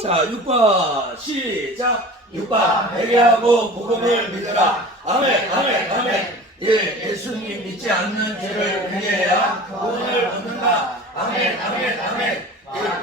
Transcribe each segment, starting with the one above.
자, 6번 시작. 6번 회개하고 복음을 믿어라. 아멘, 아멘, 아멘. 예, 예수님 믿지 않는 죄를 회개해야 구원을 얻는다. 아멘, 아멘, 아멘. 예,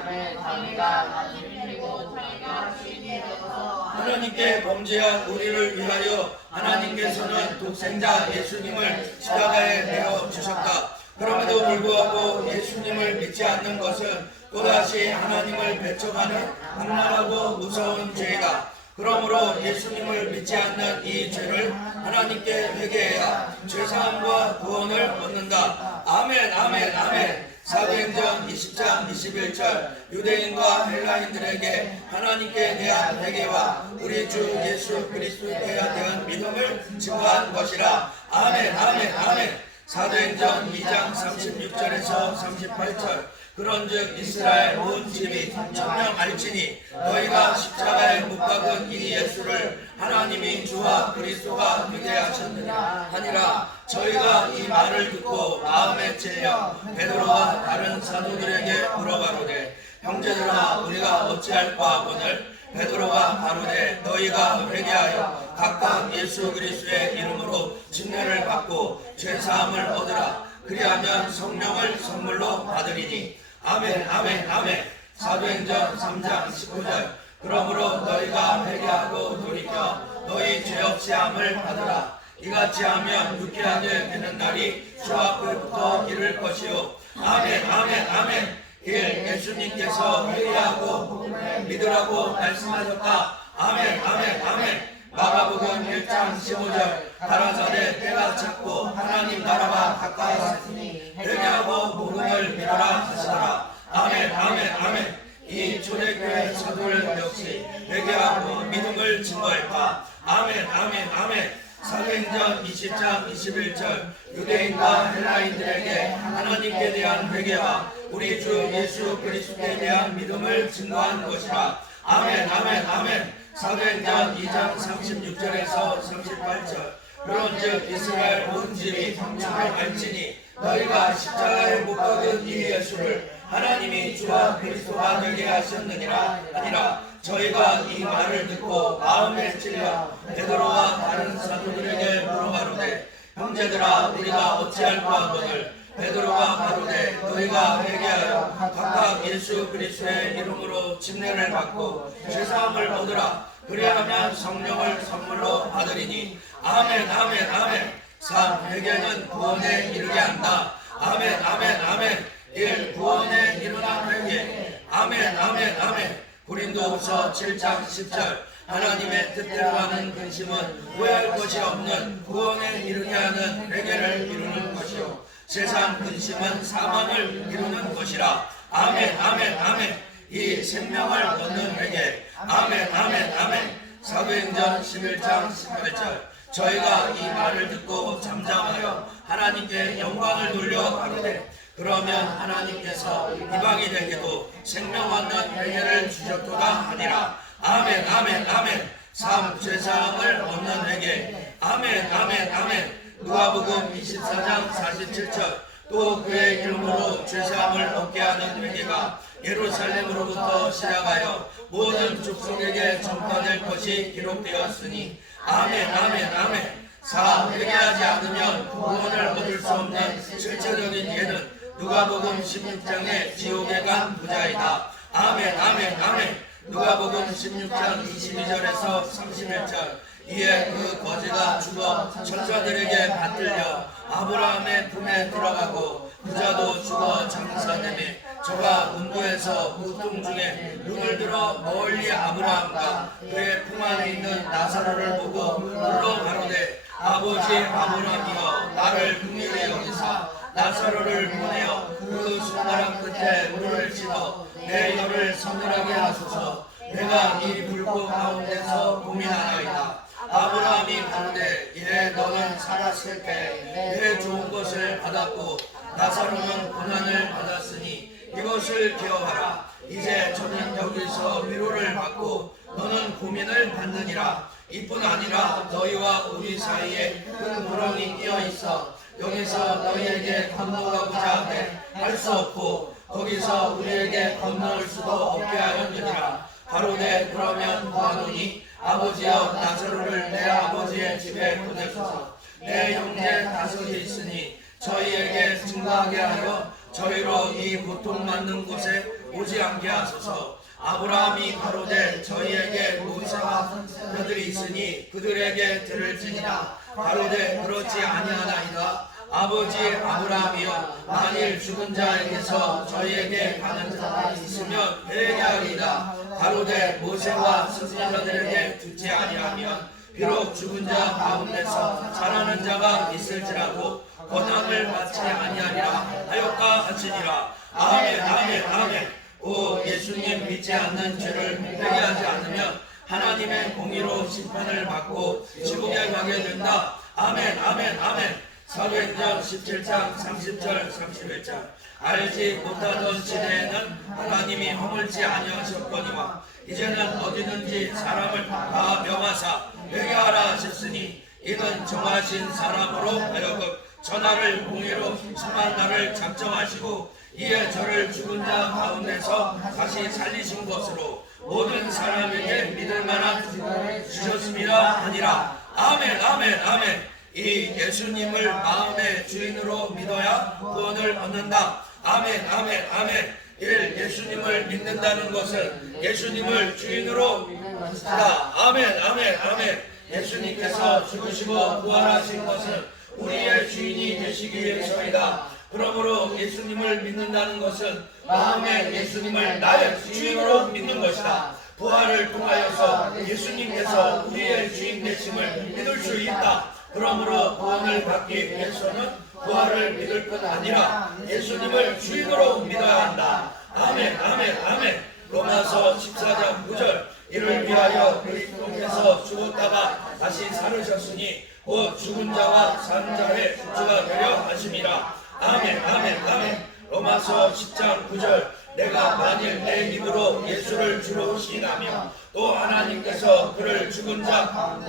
하나님께 범죄한 우리를 위하여 하나님께서는 독생자 예수님을 십자가에 내어 주셨다. 그럼에도 불구하고 예수님을 믿지 않는 것은 또다시 하나님을 배척하는 악랄하고 무서운 죄이다. 그러므로 예수님을 믿지 않는 이 죄를 하나님께 회개해야 죄사함과 구원을 얻는다. 아멘, 아멘, 아멘. 사도행전 20장 21절 유대인과 헬라인들에게 하나님께 대한 회개와 우리 주 예수 그리스도에 대한 믿음을 증거한 것이라 아멘 아멘 아멘 사도행전 2장 36절에서 38절 그런즉 이스라엘 온 집이 천명 알지니 너희가 십자가에 못 박은 이 예수를 하나님이 주와 그리스도가 되게 하셨느냐? 하니라 저희가 이 말을 듣고 마음에 찔려 베드로와 다른 사도들에게 물어가로되 형제들아 우리가 어찌할까 하거늘 베드로가 가로되 너희가 회개하여 각각 예수 그리스도의 이름으로 진례를 받고 죄 사함을 얻으라. 그리하면 성령을 선물로 받으리니 아멘 아멘 아멘. 사도행전 3장 19절. 그러므로 너희가 회개하고 돌이켜 너희 죄 없이 함을 받으라. 이같이 하면 유쾌하게 되는 날이 주 앞으로부터 이를 것이요. 아멘 아멘 아멘. 일 예수님께서 회개하고 믿으라고 말씀하셨다. 아멘 아멘 아멘. 마가복음 1장 15절. 가라사대 때가 찼고 하나님 나라가 가까웠으니 회개하고 복음을 믿어라 하시더라. 아멘 아멘 아멘. 이 초대교회 사도를 역시 회개하고 믿음을 증거했다 아멘 아멘 아멘. 사도행전 20장 21절 유대인과 헬라인들에게 하나님께 대한 회개와 우리 주 예수 그리스도에 대한 믿음을 증거한 것이라. 아멘 아멘 아멘. 사도행전 2장 36절에서 38절. 그런즉 이스라엘 온 집이 정말 알지니 너희가 십자가에 못 박은 이 예수를 하나님이 주와 그리스도가 되게 하셨느니라 아니라. 저희가 이 말을 듣고 마음에 찔려 베드로와 다른 사도들에게 물어가로되 형제들아 우리가 어찌할까 하거늘 베드로가 가로되 너희가 회개하여 각각 예수 그리스도의 이름으로 침례를 받고 죄사함을 얻으라. 그리하면 성령을 선물로 받으리니. 아멘 아멘 아멘 3. 회개는 구원에 이르게 한다. 아멘 아멘 아멘. 1. 구원에 이르는 회개. 아멘 아멘 아멘. 고린도후서 7장 10절. 하나님의 뜻대로 하는 근심은 후회할 것이 없는 구원에 이르게 하는 회개를 이루는 것이요. 세상 근심은 사망을 이루는 것이라. 아멘 아멘 아멘. 이 생명을 얻는 회개. 아멘 아멘 아멘. 사도행전 11장 18절 저희가 이 말을 듣고 잠잠하여 하나님께 영광을 돌려 가로되 그러면 하나님께서 이방이 되게도 생명 얻는 회개를 주셨도다 하니라. 아멘 아멘 아멘. 삼 죄사함을 얻는 회개. 아멘 아멘 아멘. 누가복음 24장 47절 또 그의 이름으로 죄사함을 얻게 하는 회개가 예루살렘으로부터 시작하여 모든 족속에게 전파될 것이 기록되었으니 아멘 아멘 아멘. 사 회개하지 않으면 구원을 얻을 수 없는 실체적인 예는 누가복음 16장의 지옥에 간 부자이다. 아멘 아멘 아멘. 누가복음 16장 22절에서 31절 이에 그 거지가 죽어 천사들에게 받들려 아브라함의 품에 들어가고 부자도 죽어 장사되매 저가 운도에서 무통 중에 눈을 들어 멀리 아브라함과 그의 품 안에 있는 나사로를 보고 물러 가로되 아버지 아브라함이여 나를 긍휼히 여기사. 나사로를 보내어 그 손가락 끝에 물을 집어 내 혀를 서늘하게 하소서. 내가 이 불꽃 가운데서 고민하나이다 아브라함이 가로되 이에 너는 살았을 때내 좋은 것을 받았고 나사로는 고난을 받았으니 이것을 기억하라. 이제 저는 여기서 위로를 받고 너는 고민을 받느니라. 이뿐 아니라 너희와 우리 사이에 큰 구렁이 끼어 있어 여기서 너희에게 건너가고자 하되 할 수 없고 거기서 우리에게 건너올 수도 없게 하였느니라 가로되 그러면 구하노니 아버지여 나사로를 내 아버지의 집에 보내소서. 내 형제 다섯이 있으니 저희에게 증거하게 하여 저희로 이 고통받는 곳에 오지 않게 하소서. 아브라함이 가로되 저희에게 모세와 선자들이 있으니 그들에게 들을지니라. 가로되 그렇지 아니하나이다. 아버지 아브라함이여 만일 죽은 자에게서 저희에게 가는 자가 있으면 회개하리이다 가로되 모세와 선지자들에게 듣지 아니하면 비록 죽은 자 가운데서 자라는 자가 있을지라도 권한을 받지 아니하리라 하였다 하시니라. 아멘 아멘 아멘. 오 예수님 믿지 않는 죄를 회개하지 않으면 하나님의 공의로 심판을 받고 지옥에 가게 된다. 아멘 아멘 아멘. 사도행전 17장 30절 31절 알지 못하던 시대에는 하나님이 허물지 아니하셨거니와 이제는 어디든지 사람을 다 명하사 회개하라 하셨으니 이는 정하신 사람으로 하여금 전하를 공의로 심한 날을 작정하시고 이에 저를 죽은 자 가운데서 다시 살리신 것으로 모든 사람에게 믿을 만한 주셨습니다 하니라 아멘 아멘 아멘 이 예수님을 마음의 주인으로 믿어야 구원을 얻는다. 아멘, 아멘, 아멘. 일 예수님을 믿는다는 것은 예수님을 주인으로 믿는다. 아멘, 아멘, 아멘. 예수님께서 죽으시고 부활하신 것은 우리의 주인이 되시기 위해서이다. 그러므로 예수님을 믿는다는 것은 마음에 예수님을 나의 주인으로 믿는 것이다. 부활을 통하여서 예수님께서 우리의 주인 되심을 믿을 수 있다. 그러므로 구원을 받기 위해서는 부활을 믿을 뿐 아니라 예수님을 주인으로 믿어야 한다. 아멘, 아멘, 아멘. 로마서 14장 9절 이를 위하여 그리스도께서 죽었다가 다시 살으셨으니 곧 죽은 자와 산 자의 주가 되려 하심이라. 아멘, 아멘, 아멘. 로마서 10장 9절 내가 만일 내 입으로 예수를 주로 시인하며 또 하나님께서 그를 죽은 자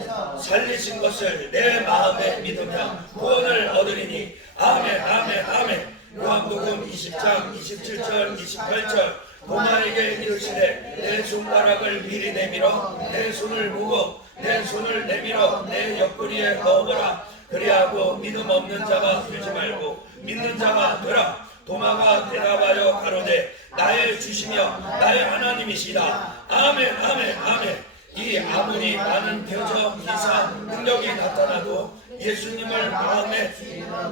살리신 것을 내 마음에 믿으며 구원을 얻으리니. 아멘 아멘 아멘. 요한복음 20장 27절 28절. 도마에게 이르시되 내 손가락을 미리 내밀어 내 손을 보고 내 손을 내밀어 내 옆구리에 넣어보라. 그리하고 믿음 없는 자가 되지 말고 믿는 자가 되라 도마가 대답하여 가로되 나의 주시며 나의 하나님이시다. 아멘 아멘 아멘. 이 아무리 많은 표적 기사 능력이 나타나도 예수님을 마음에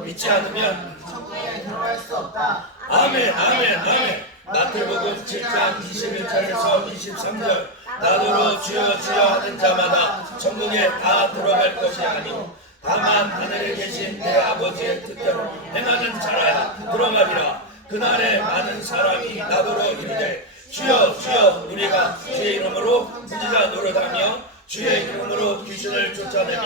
믿지 않으면 천국에 들어갈 수 없다. 아멘 아멘 아멘. 마태복음 7장 21절에서 23절 나더러 주여 주여 하는 자마다 천국에 다 들어갈 것이 아니오 다만 하늘에 계신 내 아버지의 뜻대로 행하는 자라야. 들어가리라. 그날에 많은 사람이 나더러 이르되 주여 주여 우리가 주의 이름으로 부지자 노릇하며 주의 이름으로 귀신을 쫓아내며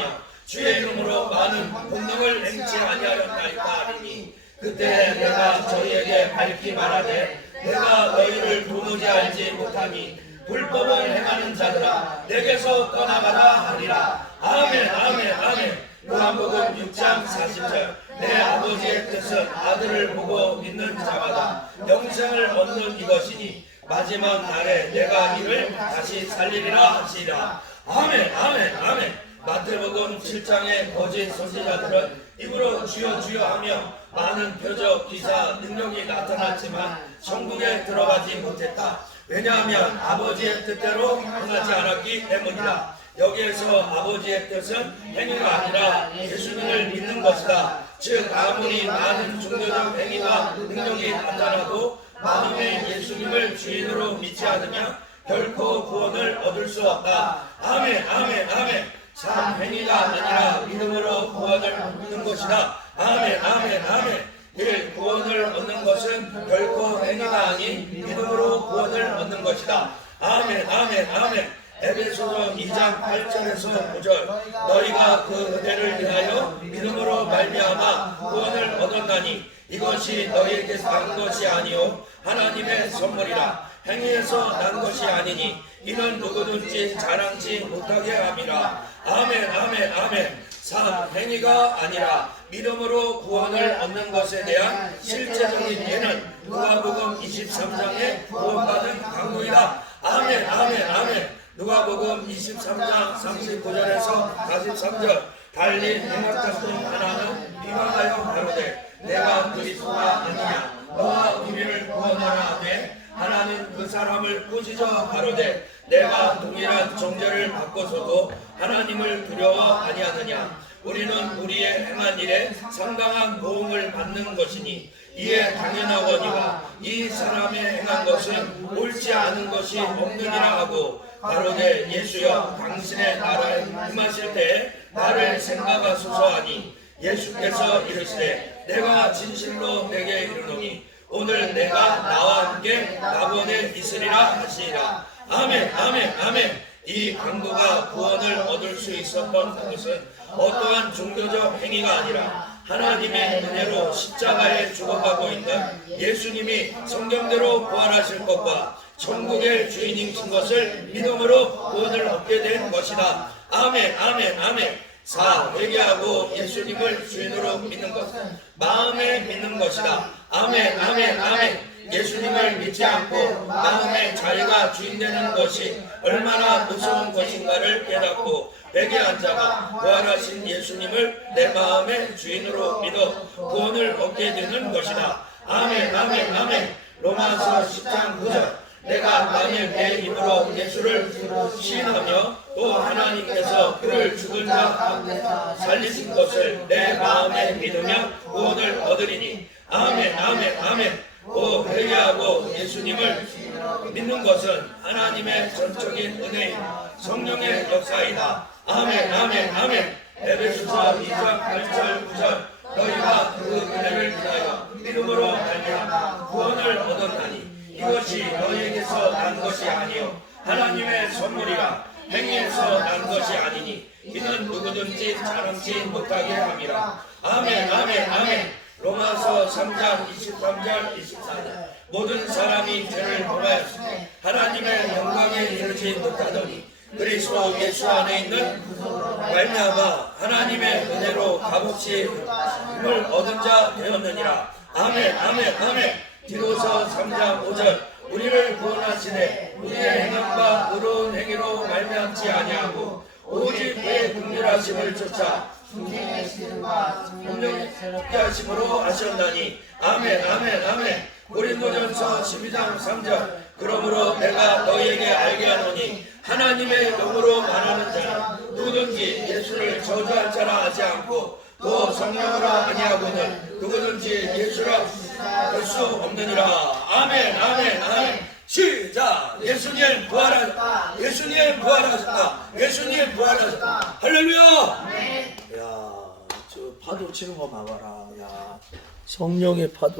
주의 이름으로 많은 본능을 행치 아니하였나이까 하리니 그때 내가 저희에게 밝히 말하되 내가 너희를 도무지 알지 못하니 불법을 행하는 자들아 내게서 떠나가라 하리라. 아멘 아멘 아멘 요한복음 6장 40절. 내 아버지의 뜻은 아들을 보고 믿는 자마다 영생을 얻는 이것이니 마지막 날에 내가 이를 다시 살리리라 하시리라. 아멘 아멘 아멘. 마태복음 7장의 거짓 선지자들은 입으로 주여 주여 하며 많은 표적 기사 능력이 나타났지만 천국에 들어가지 못했다. 왜냐하면 아버지의 뜻대로 행하지 않았기 때문이다 여기에서 아버지의 뜻은 행위가 아니라 예수님을 믿는 것이다. 즉 아무리 많은 종교적 행위가 능력이 나타나도 마음에 예수님을 주인으로 믿지 않으면 결코 구원을 얻을 수 없다. 아멘, 아멘, 아멘. 참 행위가 아니라 믿음으로 구원을 얻는 것이다. 아멘, 아멘, 아멘. 일 구원을 얻는 것은 결코 행위가 아닌 믿음으로 구원을 얻는 것이다. 아멘, 아멘, 아멘. 에베소서 2장 8절에서 9절. 너희가 그 은혜를 위하여 믿음으로 말미암아 구원을 얻었나니 이것이 너희에게서 난 것이 아니요. 하나님의 선물이라. 행위에서 난 것이 아니니 이는 누구든지 자랑치 못하게 함이라. 아멘 아멘 아멘. 사 행위가 아니라 믿음으로 구원을 얻는 것에 대한 실제적인 예는 누가복음 23장의 구원받은 강도이다. 아멘 아멘 아멘 누가복음 23장 39절에서 43절 달린 행악자 중 하나는 비방하여 가로되 내가 그리스도가 아니냐? 너가 우리를 구원하라 하되 하나는 그 사람을 꾸짖어 가로되 내가 동일한 정죄를 받고서도 하나님을 두려워 아니하느냐? 우리는 우리의 행한 일에 상당한 보응을 받는 것이니 이에 당연하거니와 이 사람의 행한 것은 옳지 않은 것이 없느니라 하고 가로되 예수여 당신의 나라에 임하실 때 나를 생각하소서 하니 예수께서 이르시되 내가 진실로 내게 이르노니 오늘 내가 나와 함께 낙원에 있으리라 하시니라. 아멘 아멘 아멘. 이 강도가 구원을 얻을 수 있었던 것은 어떠한 종교적 행위가 아니라 하나님의 은혜로 십자가에 죽어가고 있는 예수님이 성경대로 부활하실 것과 천국의 주인이신 것을 믿음으로 구원을 얻게 된 것이다. 아멘, 아멘, 아멘. 사, 회개하고 예수님을 주인으로 믿는 것은 마음에 믿는 것이다. 아멘, 아멘, 아멘. 예수님을 믿지 않고 마음의 자리가 주인 되는 것이 얼마나 무서운 것인가를 깨닫고 회개한 자가 부활하신 예수님을 내 마음의 주인으로 믿어 구원을 얻게 되는 것이다. 아멘, 아멘, 아멘. 로마서 10장 9절. 내가 만일 내 입으로 예수를 시인하며 또 하나님께서 그를 죽은 자 살리신 것을 내 마음에 믿으며 구원을 얻으리니. 아멘 아멘 아멘. 오 회개하고 예수님을 믿는 것은 하나님의 전적인 은혜인 성령의 역사이다. 아멘 아멘 아멘. 에베소서 2장 8절 9절. 너희가 그 은혜를 인하여 믿음으로 말미암아 구원을 얻었나니 이것이 너희에게서 난 것이 아니요. 하나님의 선물이라. 행위에서 난 것이 아니니 이는 누구든지 자랑치 못하게 함이라. 아멘 아멘 아멘. 로마서 3장 23절 24절. 모든 사람이 죄를 범하였으니 하나님의 영광에 이르지 못하더니 그리스도 예수 안에 있는 말미암아 하나님의 은혜로 값없이 힘을 얻은 자 되었느니라. 아멘 아멘 아멘 디도서 3장 5절. 우리를 구원하시되 우리의 행함과 의로운 행위로 말미암지 아니하고 오직 그의 긍휼하심을 쫓아 중생의 시름과 분명히 하심으로 하셨나니. 아멘 아멘 아멘. 고린도전서 12장 3절. 그러므로 내가 너희에게 알게 하노니 하나님의 영으로 말하는 자는 누구든지 예수를 저주할 자라 하지 않고 또 성령으로 아니하고는 누구든지 예수라 할 수 없느니라. 아멘 아멘 아멘. 시작! 예수님 부활하셨다. 예수님 부활하셨다. 예수님 부활하셨다. 할렐루야! 야, 저 파도 치는 거 봐봐라. 야, 성령의 파도.